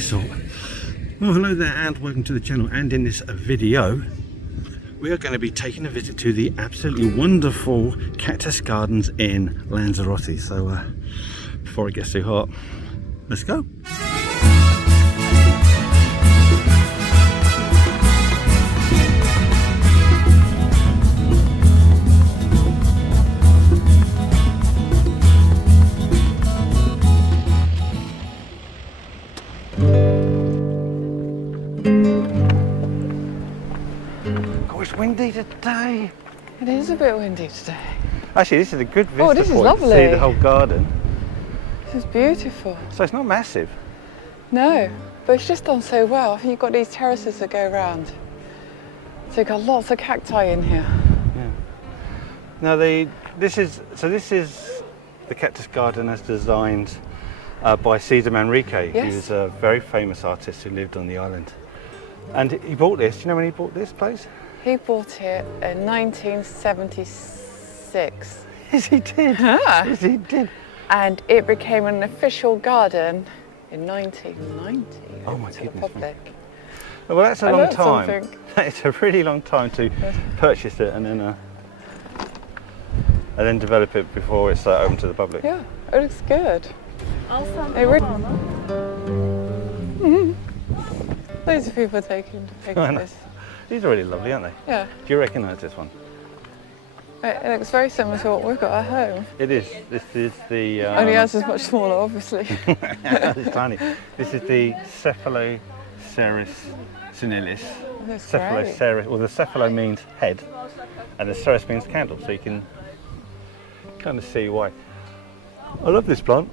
resort. Well, hello there and welcome to the channel, and in this video we are going to be taking a visit to the absolutely wonderful Cactus Gardens in Lanzarote. So before it gets too hot, let's go. It's windy today. It is a bit windy today. Actually, this is a good visitor Oh, this is point lovely. to see the whole garden. This is beautiful. So it's not massive. No, but it's just done so well. I think you've got these terraces that go around. So you've got lots of cacti in here. Yeah. Now this is the Cactus Garden as designed by César Manrique. Yes. He was a very famous artist who lived on the island. And he bought this. Do you know when he bought this place? He bought it in 1976. Yes, he did. Ah. Yes, he did. And it became an official garden in 1990. Oh my to the goodness public. Well, that's a I long learnt time. something. It's a really long time to purchase it and then develop it before it's open to the public. Yeah, it looks good. Loads of people taking pictures. These are really lovely, aren't they? Yeah, Do you recognise this one? it looks very similar to what we've got at home. It is. This is the. Only ours is much smaller, obviously. It's tiny. This is the Cephaloceres senilis. That's great. Cephaloceres. Well, the cephalo means head, and the ceres means candle. So you can kind of see why. I love this plant.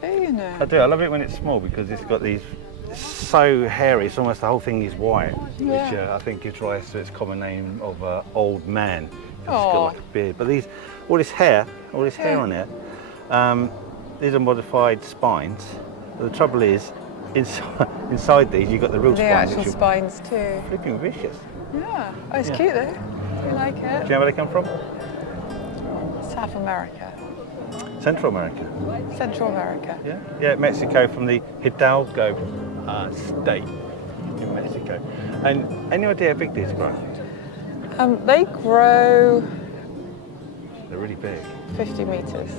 Do you know? I do. I love it when it's small because it's got these. It's so hairy. It's almost the whole thing is white, Yeah. which I think gives rise to its common name of old man. It's Aw. got like a beard. But all this hair on there. These are modified spines. The trouble is, inside these you've got the real The spines, actual which are spines too. flipping vicious. Yeah. Oh, it's Yeah. cute though. You like Do you it? know where they come from? South America. Central America. Central America. Yeah, yeah, Mexico, from the Hidalgo state in Mexico. And any idea how big these grow? They grow They're really big. 50 metres.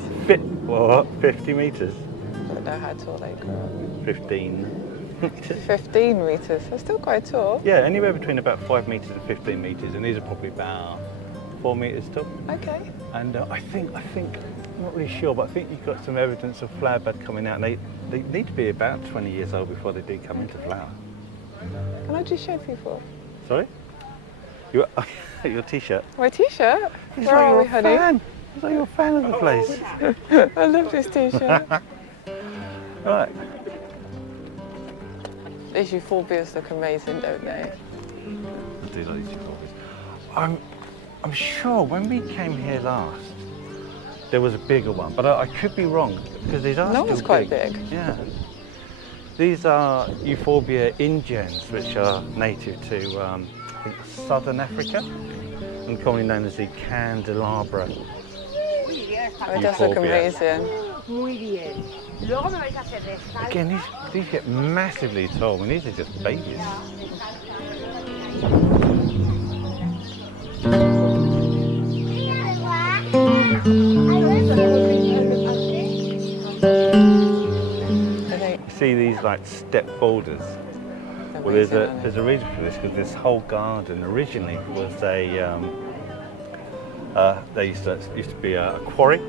50 metres? I don't know how tall they grow. 15 metres? 15 metres. They're still quite tall. Yeah, anywhere between about 5 metres and 15 metres, and these are probably about 4 metres tall. Okay. And I think, I'm not really sure, but I think you've got some evidence of flower bud coming out. And they need to be about 20 years old before they do come into flower. Can I just show people? Sorry? Your t-shirt? My t-shirt? It's Where like are you're we, a honey? fan. It's like you're a fan of the place. I love this t-shirt. Right. These euphorbias look amazing, don't they? I do like these euphorbias. I'm sure when we came here last, there was a bigger one, but I could be wrong because these are No, still it's quite big. Yeah. These are Euphorbia ingens, which are native to I think southern Africa and commonly known as the candelabra. Oh, it does look Euphorbia. amazing. Again, these get massively tall. I mean, these are just babies. You see these like step borders. Well, there's a reason for this, because this whole garden originally was there used to be a quarry.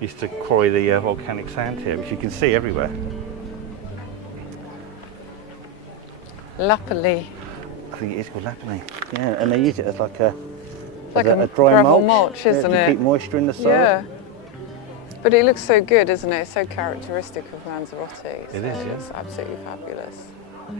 Used to quarry the volcanic sand here, which you can see everywhere. Lapali. I think it is called lapine. Yeah, and they use it as like a Like a a dry gravel mulch, mulch, isn't to it? keep moisture in the soil. Yeah. But it looks so good, isn't it? It's so characteristic of Lanzarote. It So is, yeah. It's absolutely fabulous. I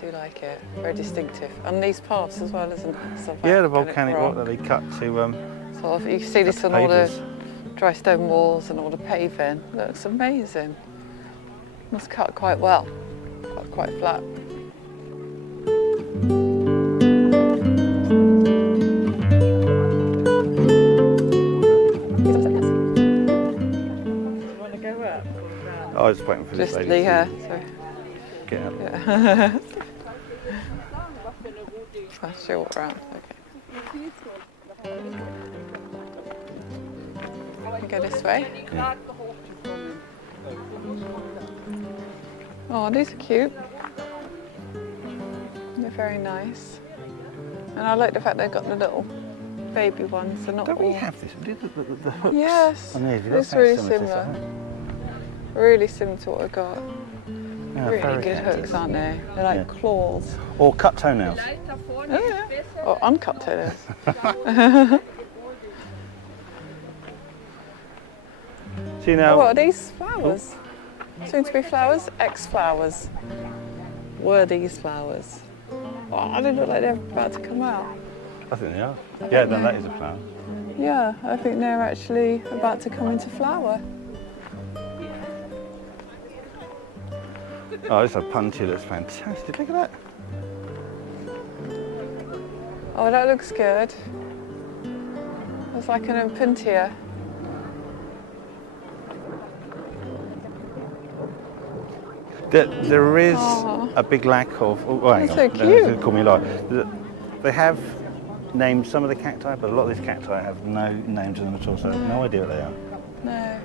do like it. Very distinctive. And these paths as well, isn't it? Sort of Yeah, the volcanic rock that they cut to Sort of, you can see this cut on all the pavers. dry stone walls and all the paving. Looks amazing. Must cut quite well. Quite flat. was waiting for this lady. Yeah, sorry. Get out. Yeah. I'll show walk around. Okay. We go this way. Yeah. Oh, these are cute. They're very nice. And I like the fact they've got the little baby ones. They're not Don't all... we have this? The hooks. Yes, On these, it's really similar. Really similar to what I got. Yeah, Really good hooks, aren't they? They're like claws. Or cut toenails. Oh yeah. Or uncut toenails. See now. Oh, what are these flowers? Soon to be flowers? X-flowers. Were these flowers? Oh, they look like they're about to come out. I think they are. I Yeah, think no, that is a flower. Yeah, I think they're actually about to come into flower. Oh, this is a punty looks fantastic. Look at that. Oh, that looks good. It's like an opuntia. There is a big lack of. Oh, hang That's on. so cute. Don't call me a liar. They have named some of the cacti, but a lot of these cacti have no names in them at all, so I have no idea what they are. No.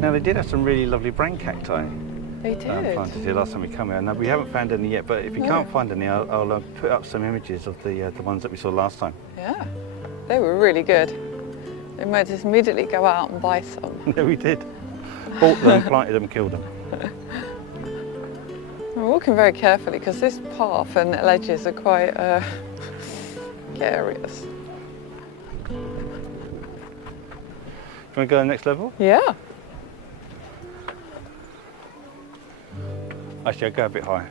Now, they did have some really lovely brain cacti They did. planted here last time we come here. Now, we haven't found any yet, but if you can't find any, I'll put up some images of the ones that we saw last time. Yeah, they were really good. They made us immediately go out and buy some. Yeah, we did. Bought them, planted them, killed them. We're walking very carefully because this path and ledges are quite curious. Do you want to go to the next level? Yeah. Actually, I'll go a bit higher.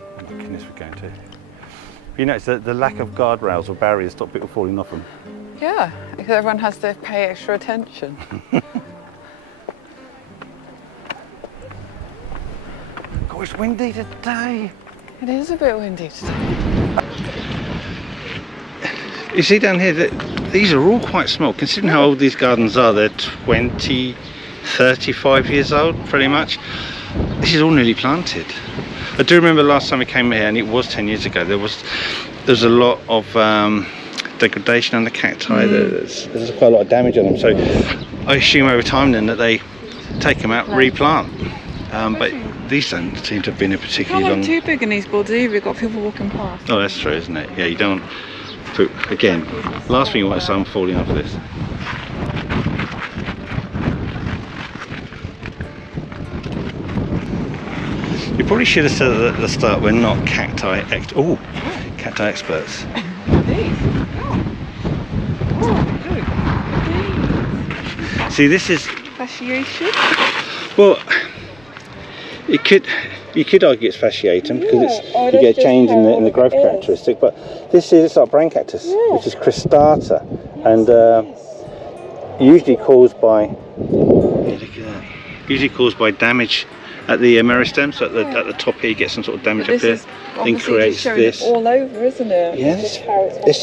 Oh my goodness, we're going to. You notice that the lack of guardrails or barriers stop people falling off them. Yeah, because everyone has to pay extra attention. God, it's windy today. It is a bit windy today. You see down here that these are all quite small. Considering how old these gardens are, they're 20, 35 years old, pretty much. This is all newly planted. I do remember last time we came here, and it was 10 years ago, there's a lot of degradation on the cacti. There's quite a lot of damage on them. So I assume over time then that they take them out, replant. But these don't seem to have been a particularly long... Can't have too big in these borders either, you've got people walking past. Oh, that's true, isn't it? Yeah, you don't put, again, last thing you want is someone falling off this. You probably should have said at the start we're not cacti experts. See, this is Fasciation? well. You could argue it's fasciatum because you get a change in the growth characteristic, but it's like brain cactus, which is cristata, and usually caused by damage at the meristem. So at the top here, you get some sort of damage up here, then creates this. All over, isn't it? Yeah, this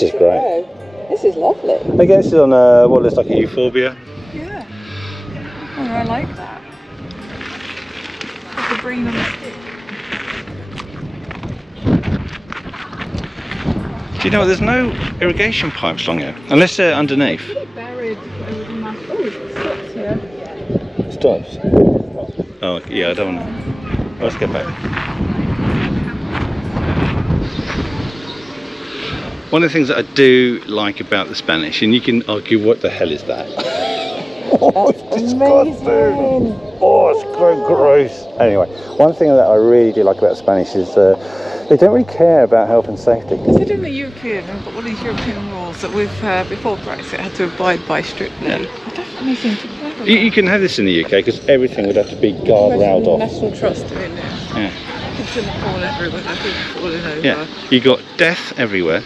is great. This is lovely. Again, this is on what looks like a euphorbia. Yeah. Oh, I like that. Like a green on a stick. Do you know there's no irrigation pipes along here, unless they're underneath. Buried over the map. Oh, it stops here. Stops? Oh, yeah, I don't know. Let's get back. One of the things that I do like about the Spanish, and you can argue what the hell is that? Oh, it's disgusting. Oh, it's so gross. Anyway, one thing that I really do like about the Spanish is they don't really care about health and safety. Considering the European, we've got all these European rules that we've, before Brexit, had to abide by strictly. Yeah. I definitely think to play with You can have this in the UK because everything would have to be guard-railed off. National Trust doing this. Yeah. Kids gonna fall everywhere, people falling over. Yeah, you got death everywhere.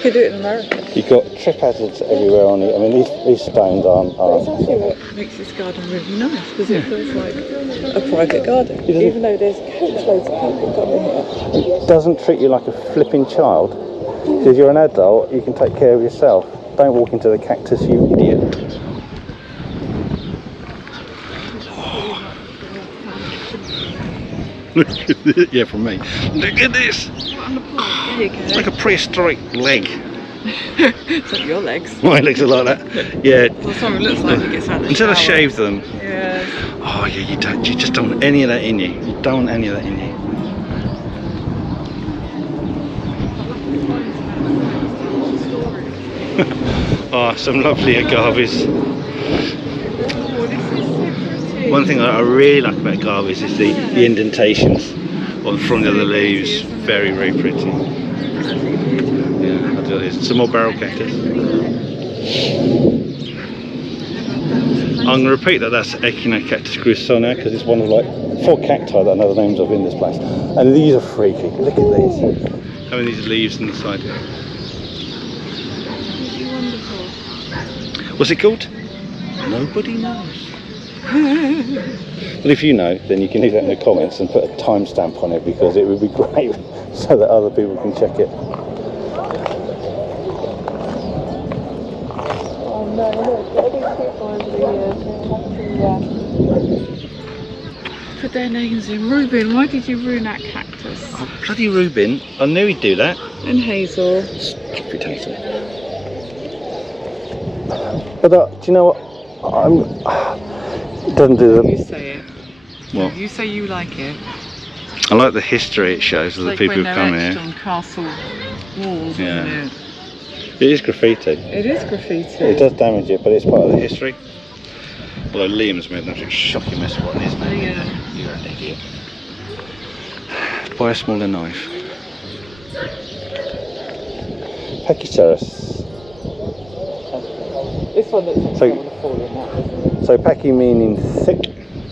could do it in America. You've got trip hazards everywhere on it. I mean, these stones aren't. It's actually what makes this garden really nice, because it feels like a private garden, even though there's countless loads of people coming here. It doesn't treat you like a flipping child. Because you're an adult, you can take care of yourself. Don't walk into the cactus, you idiot. Look at this. Yeah, from me. Look at this. It's like a prehistoric leg. It's like your legs. My legs are like that. Yeah. Well, something looks like it gets out of the Until I shower. shave them. Yeah. Oh yeah, you just don't want any of that in you. You don't want any of that in you. Oh, some lovely agaves. One thing I really like about agaves is the indentations on the front of the leaves. Very, very pretty. Yeah, I'll do this. Some more barrel cactus. I'm going to repeat that's Echinocactus grusona, because it's one of like 4 cacti that I know the names of in this place. And these are freaky. Look at these. Having these leaves on the side. What's it called? Nobody knows. Well, if you know, then you can leave that in the comments and put a timestamp on it, because it would be great so that other people can check it. Oh no, look, all these people over the years. Put their names in. Reuben, why did you ruin that cactus? Oh, bloody Reuben. I knew he'd do that. And Hazel. Stupid Hazel. But do you know what? It doesn't do You the. say it. Well, You say you like it. I like the history it shows of the people who come Like here. when they're etched on castle walls, Yeah. isn't it? It is graffiti. It is graffiti. It does damage it, but it's part of the history. Although Liam's made an absolute shocking mess of what it is now. Yeah. You're an idiot. Buy a smaller knife. Pachyceras. This one looks like So- someone would fall in that. So Pachy meaning thick,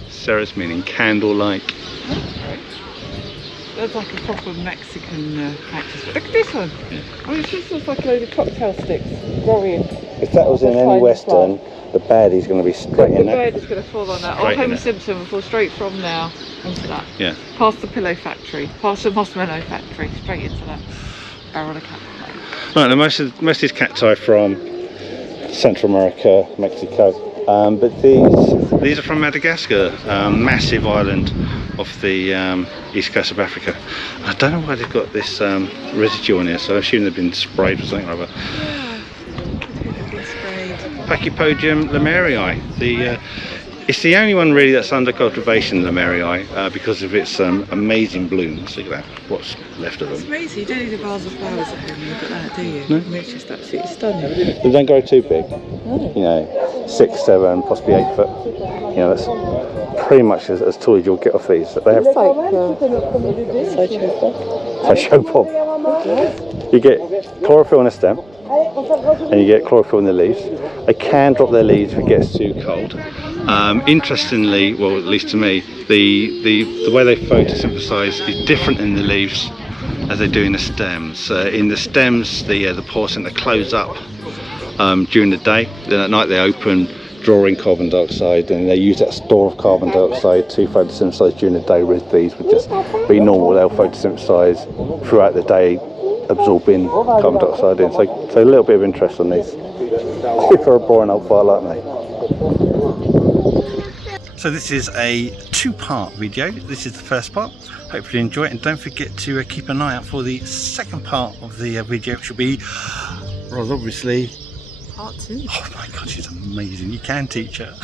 Ceres meaning candle-like. That's like a proper Mexican cactus. Look at this one. I mean, it just looks like a load of cocktail sticks growing. If that was in That's any fine, Western, the baddie's going to be straight The in that. bird is going to fall on that. Or Straight in Homer it. Simpson will fall straight from now onto that. Yeah. Past the pillow factory, past the marshmallow factory, straight into that barrel of cacti. Right, now most of these cacti from Central America, Mexico, but these are from Madagascar, massive island off the east coast of Africa. I don't know why they've got this residue on here, so I assume they've been sprayed or something like that. Yeah, could have been sprayed. Pachypodium lemmerii. It's the only one really that's under cultivation, lemmerii, because of its amazing blooms. Look at that, what's left of It's them. amazing. You don't need a vase of flowers at home. You've got that, do you? No. I mean, it's just absolutely stunning. They don't grow too big. No. You know, 6, 7, possibly 8 foot. You know, that's pretty much as tall as you'll get off these. They have It's like Fasciation pop. You get chlorophyll in the stem, and you get chlorophyll in the leaves. They can drop their leaves if it gets too cold. Interestingly, well, at least to me, the way they photosynthesize is different in the leaves as they do in the stems. In the stems, the pore center close up during the day. Then at night they open, drawing carbon dioxide, and they use that store of carbon dioxide to photosynthesize during the day. Whereas these would just be normal; they'll photosynthesize throughout the day, absorbing carbon dioxide in. So a little bit of interest on these. If you're a boring old fire like me. So this is a 2-part video. This is the first part. Hopefully you enjoy it, and don't forget to keep an eye out for the second part of the video, which will be, rather obviously, Part 2. oh my god, she's amazing. You can teach her.